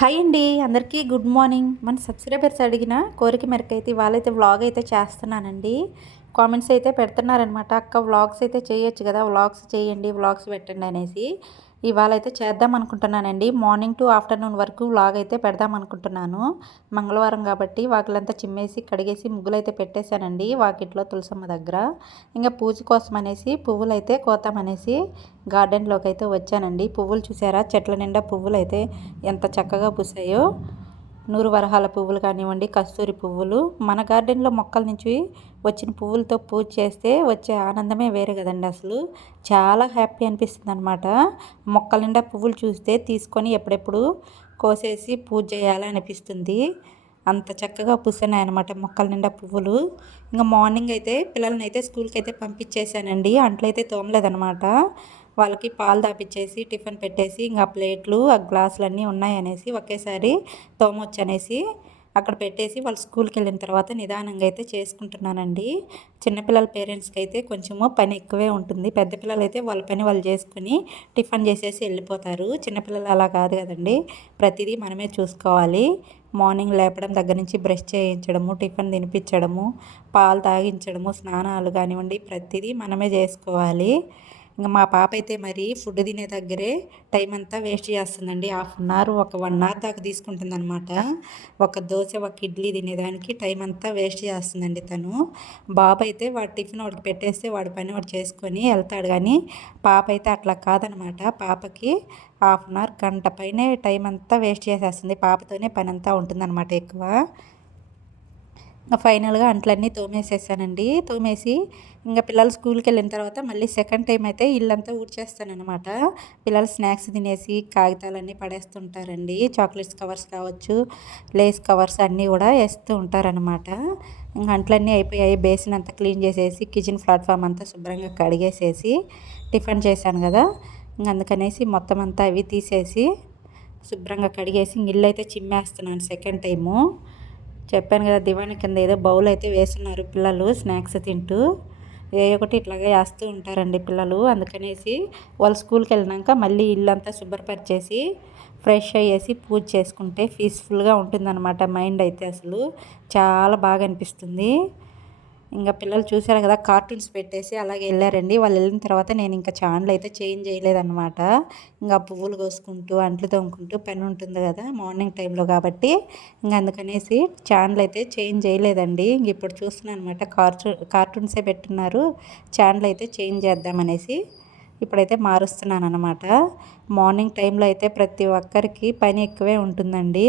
Hi అండి అందరికీ good morning. మన సబ్స్క్రైబర్స్ అడిగిన కోరిక మేరకు అయితే ఇవాళైతే వ్లాగ్ అయితే చేస్తున్నానండి. కామెంట్స్ అయితే పెడుతున్నారనమాట, అక్క వ్లాగ్స్ అయితే చేయొచ్చు కదా, వ్లాగ్స్ చేయండి, వ్లాగ్స్ పెట్టండి అనేసి. ఇవాళ అయితే చేద్దాం అనుకుంటున్నానండి. మార్నింగ్ టు ఆఫ్టర్నూన్ వరకు వ్లాగ్ అయితే పెడదాం అనుకుంటున్నాను. మంగళవారం కాబట్టి వాకిలంతా చిమ్మేసి కడిగేసి ముగ్గులు అయితే పెట్టేశానండి వాకిట్లో తులసమ్మ దగ్గర. ఇంకా పూజ కోసం అనేసి పువ్వులు అయితే కోతామనేసి గార్డెన్లోకి అయితే వచ్చానండి. పువ్వులు చూసారా, చెట్ల నిండా పువ్వులు అయితే ఎంత చక్కగా పూసాయో. నూరు వరహాల పువ్వులు కానివ్వండి, కస్తూరి పువ్వులు. మన గార్డెన్లో మొక్కల నుంచి వచ్చిన పువ్వులతో పూజ చేస్తే వచ్చే ఆనందమే వేరే కదండి. అసలు చాలా హ్యాపీ అనిపిస్తుంది అనమాట. మొక్కల నిండా పువ్వులు చూస్తే తీసుకొని ఎప్పుడెప్పుడు కోసేసి పూజ చేయాలని అనిపిస్తుంది. అంత చక్కగా పూస్తున్నాయి అనమాట మొక్కల నిండా పువ్వులు. ఇంకా మార్నింగ్ అయితే పిల్లల్ని అయితే స్కూల్కి అయితే పంపించేశానండి. అంట్లయితే తోమలేదనమాట. వాళ్ళకి పాలు తాపిచ్చేసి టిఫిన్ పెట్టేసి ఇంకా ప్లేట్లు ఆ గ్లాసులు అన్నీ ఉన్నాయనేసి ఒకేసారి తోమొచ్చు అనేసి అక్కడ పెట్టేసి వాళ్ళు స్కూల్కి వెళ్ళిన తర్వాత నిదానంగా అయితే చేసుకుంటున్నానండి. చిన్నపిల్లల పేరెంట్స్కి అయితే కొంచెము పని ఎక్కువే ఉంటుంది. పెద్ద పిల్లలు అయితే వాళ్ళ పని వాళ్ళు చేసుకుని టిఫిన్ చేసేసి వెళ్ళిపోతారు. చిన్నపిల్లలు అలా కాదు కదండి, ప్రతిదీ మనమే చూసుకోవాలి. మార్నింగ్ లేపడం దగ్గర నుంచి బ్రష్ చేయించడము, టిఫిన్ తినిపించడము, పాలు తాగించడము, స్నానాలు కానివ్వండి, ప్రతిదీ మనమే చేసుకోవాలి. ఇంకా మా పాప అయితే మరి ఫుడ్ తినే దగ్గరే టైం అంతా వేస్ట్ చేస్తుందండి. హాఫ్ అన్ అవర్, ఒక 1 అవర్ దాకా తీసుకుంటుంది అనమాట. ఒక దోశ, ఒక ఇడ్లీ తినేదానికి టైం అంతా వేస్ట్ చేస్తుందండి తను. బాబు అయితే వాడు టిఫిన్ వాడికి పెట్టేస్తే వాడి పని వాడు చేసుకొని వెళ్తాడు. కానీ పాప అయితే అట్లా కాదనమాట. పాపకి హాఫ్ అన్ అవర్, గంట పైనే టైం అంతా వేస్ట్ చేసేస్తుంది. పాపతోనే పని అంతా ఉంటుందన్నమాట ఎక్కువ. ఫైనల్గా అంట్లన్నీ తోమేసేసానండి. తోమేసి ఇంకా పిల్లలు స్కూల్కి వెళ్ళిన తర్వాత మళ్ళీ సెకండ్ టైం అయితే ఇల్లంతా ఊడ్చేస్తానమాట. పిల్లలు స్నాక్స్ తినేసి కాగితాలన్నీ పడేస్తుంటారండి. చాక్లెట్స్ కవర్స్ కావచ్చు, లేస్ కవర్స్ అన్నీ కూడా వేస్తూ ఉంటారనమాట. ఇంకా అంట్లన్నీ అయిపోయాయి. బేసిన్ అంతా క్లీన్ చేసేసి కిచెన్ ప్లాట్ఫామ్ అంతా శుభ్రంగా కడిగేసేసి టిఫిన్ చేశాను కదా, ఇంక అందుకనేసి మొత్తం అంతా అవి తీసేసి శుభ్రంగా కడిగేసి ఇల్లు అయితే చిమ్మేస్తున్నాను సెకండ్ టైము. చెప్పాను కదా, దివాణి కింద ఏదో బౌల్ అయితే వేస్తున్నారు పిల్లలు స్నాక్స్ తింటూ. ఏ ఒకటి ఇట్లాగే వేస్తూ ఉంటారండి పిల్లలు. అందుకనేసి వాళ్ళు స్కూల్కి వెళ్ళినాక మళ్ళీ ఇల్లంతా శుభ్రపరిచేసి ఫ్రెష్ అయ్యేసి పూజ చేసుకుంటే పీస్ఫుల్గా ఉంటుందన్నమాట. మైండ్ అయితే అసలు చాలా బాగా అనిపిస్తుంది. ఇంకా పిల్లలు చూశారు కదా, కార్టూన్స్ పెట్టేసి అలాగే వెళ్ళారండి. వాళ్ళు వెళ్ళిన తర్వాత నేను ఇంకా ఛానల్ అయితే చేంజ్ చేయలేదన్నమాట. ఇంకా పువ్వులు కోసుకుంటూ అంట్లు తోముకుంటూ పని ఉంటుంది కదా మార్నింగ్ టైంలో కాబట్టి, ఇంకా అందుకనేసి ఛానల్ అయితే చేంజ్ చేయలేదండి. ఇంక ఇప్పుడు చూస్తున్నాను అనమాట, కార్టూన్సే పెట్టున్నారు. ఛానల్ అయితే చేంజ్ చేద్దామనేసి ఇప్పుడైతే మారుస్తున్నాను అనమాట. మార్నింగ్ టైంలో అయితే ప్రతి ఒక్కరికి పని ఎక్కువే ఉంటుందండి.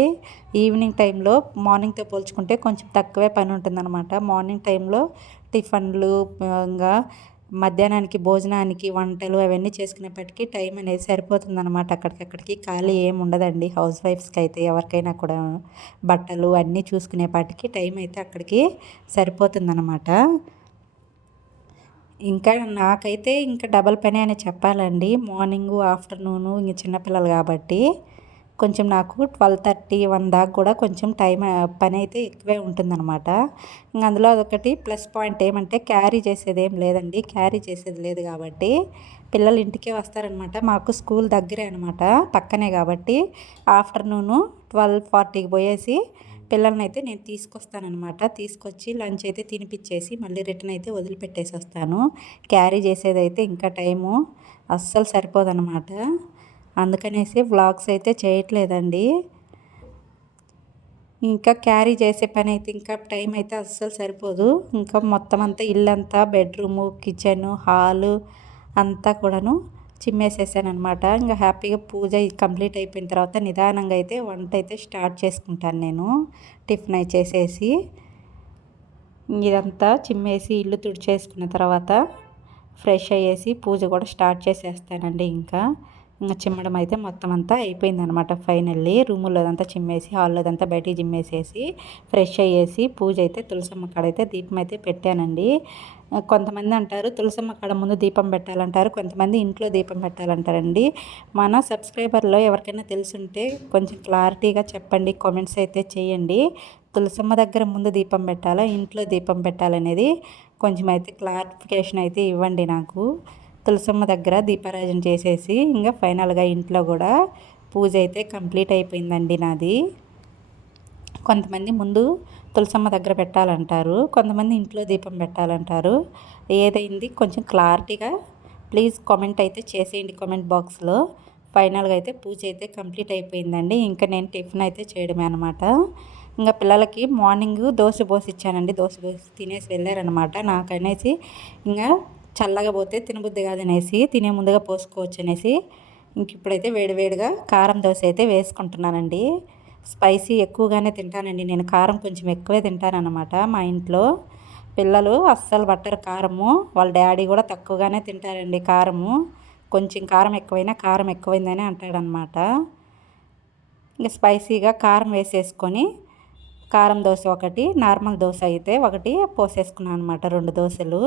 ఈవినింగ్ టైంలో మార్నింగ్తో పోల్చుకుంటే కొంచెం తక్కువే పని ఉంటుందన్నమాట. మార్నింగ్ టైంలో టిఫన్లు, ఇంకా మధ్యాహ్నానికి భోజనానికి వంటలు అవన్నీ చేసుకునేప్పటికీ టైం అనేది సరిపోతుందన్నమాట. అక్కడికక్కడికి ఖాళీ ఏమి ఉండదండి హౌస్ వైఫ్స్కి అయితే. ఎవరికైనా కూడా బట్టలు అన్నీ చూసుకునేపాటికి టైం అయితే అక్కడికి సరిపోతుందన్నమాట. ఇంకా నాకైతే ఇంకా డబల్ పని అని చెప్పాలండి. మార్నింగు, ఆఫ్టర్నూను ఇంక చిన్నపిల్లలు కాబట్టి కొంచెం నాకు 12:30, 1 దాకా కూడా కొంచెం పని అయితే ఎక్కువే ఉంటుందన్నమాట. ఇంక అందులో అదొకటి ప్లస్ పాయింట్ ఏమంటే క్యారీ చేసేది ఏం లేదండి. క్యారీ చేసేది లేదు కాబట్టి పిల్లలు ఇంటికే వస్తారనమాట. మాకు స్కూల్ దగ్గరే అనమాట, పక్కనే కాబట్టి ఆఫ్టర్నూను 12:40కి పోయేసి పిల్లల్ని అయితే నేను తీసుకొస్తానమాట. తీసుకొచ్చి లంచ్ అయితే తినిపించేసి మళ్ళీ రిటర్న్ అయితే వదిలిపెట్టేసి వస్తాను. క్యారీ చేసేదైతే ఇంకా టైము అస్సలు సరిపోదన్నమాట. అందుకనేసి వ్లాగ్స్ అయితే చేయట్లేదండి. ఇంకా క్యారీ చేసే పని అయితే ఇంకా టైం అయితే అస్సలు సరిపోదు. ఇంకా మొత్తం అంతా ఇల్లంతా బెడ్రూము, కిచెను, హాలు అంతా కూడాను చిమ్మేసేసానమాట. ఇంకా హ్యాపీగా పూజ కంప్లీట్ అయిపోయిన తర్వాత నిదానంగా అయితే వంట అయితే స్టార్ట్ చేసుకుంటాను నేను. టిఫిన్ అయి చేసేసి ఇదంతా చిమ్మేసి ఇల్లు తుడిచేసుకున్న తర్వాత ఫ్రెష్ అయ్యేసి పూజ కూడా స్టార్ట్ చేసేస్తానండి. ఇంకా చిమ్మడం అయితే మొత్తం అంతా అయిపోయిందనమాట. ఫైనల్లీ రూములోదంతా చిమ్మేసి హాల్లోదంతా బయటికి చిమ్మేసేసి ఫ్రెష్ అయ్యేసి పూజ అయితే తులసమ్మ కాడ అయితే దీపం అయితే పెట్టానండి. కొంతమంది అంటారు తులసమ్మ కాడ ముందు దీపం పెట్టాలంటారు, కొంతమంది ఇంట్లో దీపం పెట్టాలంటారండి. మన సబ్స్క్రైబర్లో ఎవరికైనా తెలుసుంటే కొంచెం క్లారిటీగా చెప్పండి, కామెంట్స్ అయితే చేయండి. తులసమ్మ దగ్గర ముందు దీపం పెట్టాలా, ఇంట్లో దీపం పెట్టాలనేది కొంచెం అయితే క్లారిఫికేషన్ అయితే ఇవ్వండి నాకు. తులసమ్మ దగ్గర దీపారాజన చేసేసి ఇంకా ఫైనల్గా ఇంట్లో కూడా పూజ అయితే కంప్లీట్ అయిపోయిందండి నాది. కొంతమంది ముందు తులసమ్మ దగ్గర పెట్టాలంటారు, కొంతమంది ఇంట్లో దీపం పెట్టాలంటారు. ఏదైంది కొంచెం క్లారిటీగా ప్లీజ్ కామెంట్ అయితే చేసేయండి కామెంట్ బాక్స్లో. ఫైనల్గా అయితే పూజ అయితే కంప్లీట్ అయిపోయిందండి. ఇంకా నేను టిఫిన్ అయితే చేయడమే అనమాట. ఇంకా పిల్లలకి మార్నింగ్ దోశ పోసి ఇచ్చానండి. దోశ పోసి తినేసి వెళ్ళారనమాట. నాకనేసి ఇంకా చల్లగా పోతే తినబుద్ధి కాదనేసి తినే ముందుగా పోసుకోవచ్చు అనేసి ఇంక ఇప్పుడైతే వేడివేడిగా కారం దోశ అయితే వేసుకుంటున్నానండి. స్పైసీ ఎక్కువగానే తింటానండి నేను, కారం కొంచెం ఎక్కువే తింటానన్నమాట. మా ఇంట్లో పిల్లలు అస్సలు పట్టరు కారము, వాళ్ళ డాడీ కూడా తక్కువగానే తింటారండి కారము. కొంచెం కారం ఎక్కువైనా కారం ఎక్కువైందని అంటాడనమాట. ఇంకా స్పైసీగా కారం వేసేసుకొని కారం దోశ ఒకటి, నార్మల్ దోశ అయితే ఒకటి పోసేసుకున్నాను అనమాట, 2 దోశలు.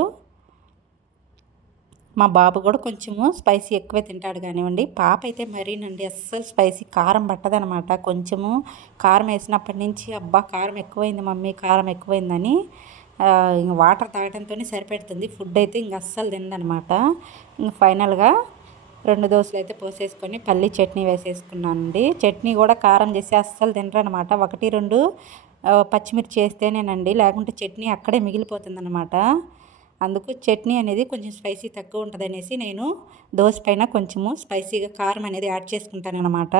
మా బాబు కూడా కొంచెము స్పైసీ ఎక్కువే తింటాడు కానివ్వండి. పాప అయితే మరీనండి అస్సలు స్పైసీ కారం పట్టదనమాట. కొంచెము కారం వేసినప్పటి నుంచి అబ్బా కారం ఎక్కువైంది మమ్మీ, కారం ఎక్కువైందని ఇంక వాటర్ తాగడంతోనే సరిపెడుతుంది. ఫుడ్ అయితే ఇంక అస్సలు తిందనమాట. ఇంక ఫైనల్గా 2 దోశలు అయితే పోసేసుకొని పల్లి చట్నీ వేసేసుకున్నానండి. చట్నీ కూడా కారం చేసి అస్సలు తినరనమాట. 1, 2 పచ్చిమిర్చి వేస్తేనేనండి, లేకుంటే చట్నీ అక్కడే మిగిలిపోతుందనమాట. అందుకు చట్నీ అనేది కొంచెం స్పైసీ తక్కువ ఉంటుంది అనేసి నేను దోశ పైన కొంచెము స్పైసీగా కారం అనేది యాడ్ చేసుకుంటాను అనమాట.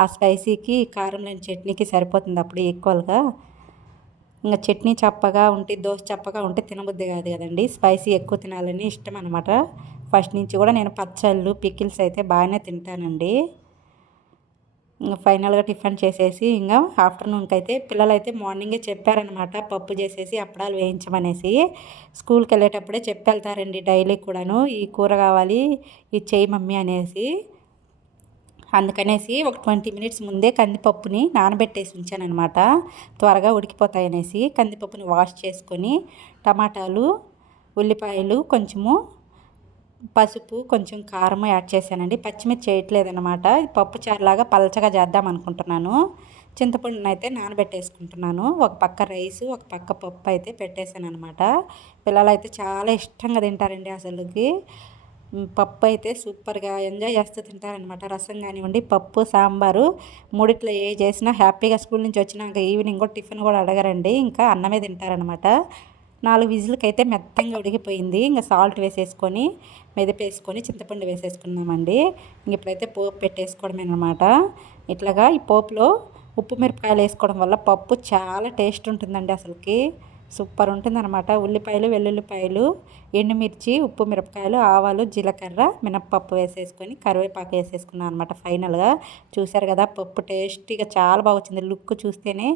ఆ స్పైసీకి కారం లేని చట్నీకి సరిపోతుంది అప్పుడు ఈక్వల్గా. ఇంకా చట్నీ చప్పగా ఉంటే దోశ చప్పగా ఉంటే తినబుద్ధి కాదు కదండి. స్పైసీ ఎక్కువ తినాలని ఇష్టం అనమాట. ఫస్ట్ నుంచి కూడా నేను పచ్చళ్ళు పికిల్స్ అయితే బాగానే తింటానండి. ఇంకా ఫైనల్గా టిఫిన్ చేసేసి ఇంకా ఆఫ్టర్నూన్కి అయితే పిల్లలు అయితే మార్నింగే చెప్పారనమాట పప్పు చేసేసి అప్పడాలు వేయించమనేసి. స్కూల్కి వెళ్ళేటప్పుడే చెప్పి వెళ్తారండి డైలీ కూడాను, ఈ కూర కావాలి ఇది చేయి మమ్మీ అనేసి. అందుకనేసి ఒక 20 మినిట్స్ ముందే కందిపప్పుని నానబెట్టేసి ఉంచానమాట, త్వరగా ఉడికిపోతాయనేసి. కందిపప్పుని వాష్ చేసుకొని టమాటాలు, ఉల్లిపాయలు, కొంచెము పసుపు, కొంచెం కారం యాడ్ చేశానండి. పచ్చిమిర్చి చేయట్లేదనమాట. పప్పు చారులాగా పలచగా చేద్దాం అనుకుంటున్నాను. చింతపండుని అయితే నానబెట్టేసుకుంటున్నాను. ఒక పక్క రైసు, ఒక పక్క పప్పు అయితే పెట్టేశాను అనమాట. పిల్లలు అయితే చాలా ఇష్టంగా తింటారండి అసలుకి. పప్పు అయితే సూపర్గా ఎంజాయ్ చేస్తూ తింటారనమాట. రసం కానివ్వండి, పప్పు, సాంబారు మూడిట్లో ఏ చేసినా హ్యాపీగా స్కూల్ నుంచి వచ్చినాక ఈవినింగ్ కూడా టిఫిన్ కూడా అడగరండి, ఇంకా అన్నమే తింటారనమాట. 4 విజిల్కి అయితే మెత్తంగా ఉడికిపోయింది. ఇంకా సాల్ట్ వేసేసుకొని మెదిపేసుకొని చింతపండు వేసేసుకున్నామండి. ఇంక ఇప్పుడైతే పోపు పెట్టేసుకోవడమేనమాట. ఇట్లాగా ఈ పోపులో ఉప్పు మిరపకాయలు వేసుకోవడం వల్ల పప్పు చాలా టేస్ట్ ఉంటుందండి అసలుకి. సూపర్ ఉంటుందన్నమాట. ఉల్లిపాయలు, వెల్లుల్లిపాయలు, ఎండుమిర్చి, ఉప్పు మిరపకాయలు, ఆవాలు, జీలకర్ర, మినప్పప్పు వేసేసుకొని కరివేపాకు వేసేసుకున్నాను అనమాట. ఫైనల్గా చూసారు కదా పప్పు టేస్టీగా చాలా బాగా వచ్చింది. లుక్ చూస్తేనే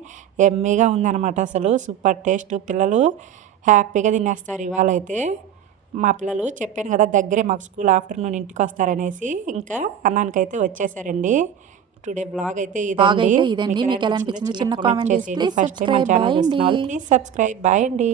ఎమ్మీగా ఉందన్నమాట. అసలు సూపర్ టేస్ట్. పిల్లలు హ్యాపీగా తినేస్తారు ఇవాళ అయితే. మా పిల్లలు చెప్పాను కదా దగ్గరే మాకు స్కూల్, ఆఫ్టర్నూన్ ఇంటికి వస్తారనేసి ఇంకా అన్నానికైతే వచ్చేసారండి. టుడే బ్లాగ్ అయితే ఇదండి. మీకు ఎలా అనిపించిందో చిన్న కామెంట్ చేసేయండి. ఫస్ట్ టైం మా ఛానల్ చూస్తున్న వాళ్ళు ప్లీజ్ సబ్స్క్రైబ్. బాయ్ అండి.